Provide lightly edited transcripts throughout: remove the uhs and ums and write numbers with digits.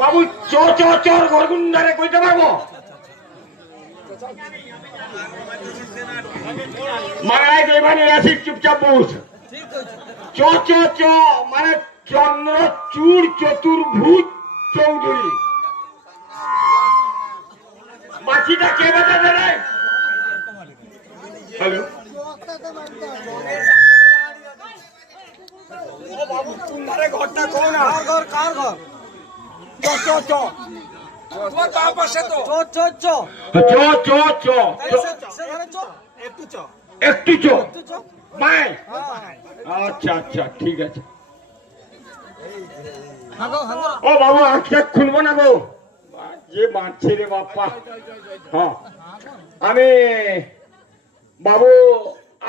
বাবু চোর ঘরগুন্ডারে কইতে পারবো মারাই দেবানি আসি চুপচাপ বস চ মানে চন্দ্রচূড় চতুর্ভুজ চৌধুরী বাকিটা কে বাজাবে রে হ্যালো ও বাবু তোমারে ঘরটা কোন কার ঘর চ তোমার বাপ পাশে তো চ একটু চ মাই আচ্ছা ঠিক আছে ও বাবু আঁখটা খুলবো না গো যে মারছে রে বাপ্পা হ্যাঁ আমি বাবু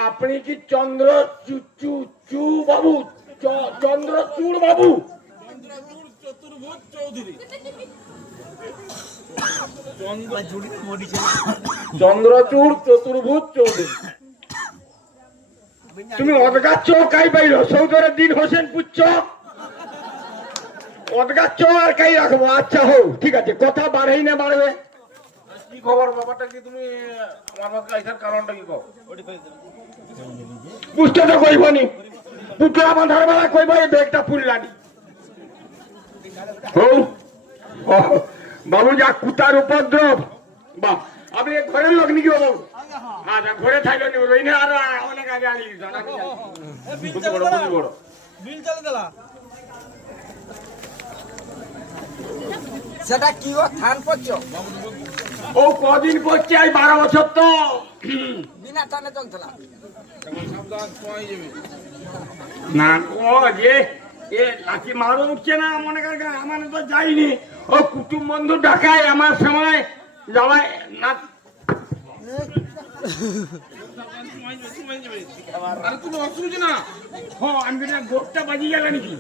আপনি কি চন্দ্রচূড় বাবু চন্দ্রচূড় বাবু চতুর্ভুজ চৌধুরী চন্দ্রচূড় চতুর্ভুজ চৌধুরী তুমি অদগাচ্ছ কাই পাইল সৌদরের দিন হোসেন পুচ্ছ অদগাচ্ছ আর কাই রাখবো আচ্ছা হোক ঠিক আছে কথা বাড়েই না বাড়বে কি খবর বাবাটা কি তুমি আমার আইসার কারণটা কি কও বুঝতে তো কইবনি পুটলা বাঁধার বেলা কইব এই ব্যাগটা ফুললানি হোক বাবু যা কুতার উপদ্রব বা আপনি ঘরের লোক নাকি বাবু আচ্ছা ঘরে থাকবেন রই না আর অনেক আগে আনি বড় বিল চলে দিলা সেটা কি ও থান পড়ছ ও কদিন পড়ছে আই 12 বছর তো বিনা টানে চলছিল না ও যে এ লাঠি মারো উঠছে না মনে কর আমার তো যাইনি ও কুটুম বন্ধু ডাকায় আমার সময় যাওয়াই না আর কোনো অসুবিধা না হ্যাঁ আমি গোটটা বাজি গেল নাকি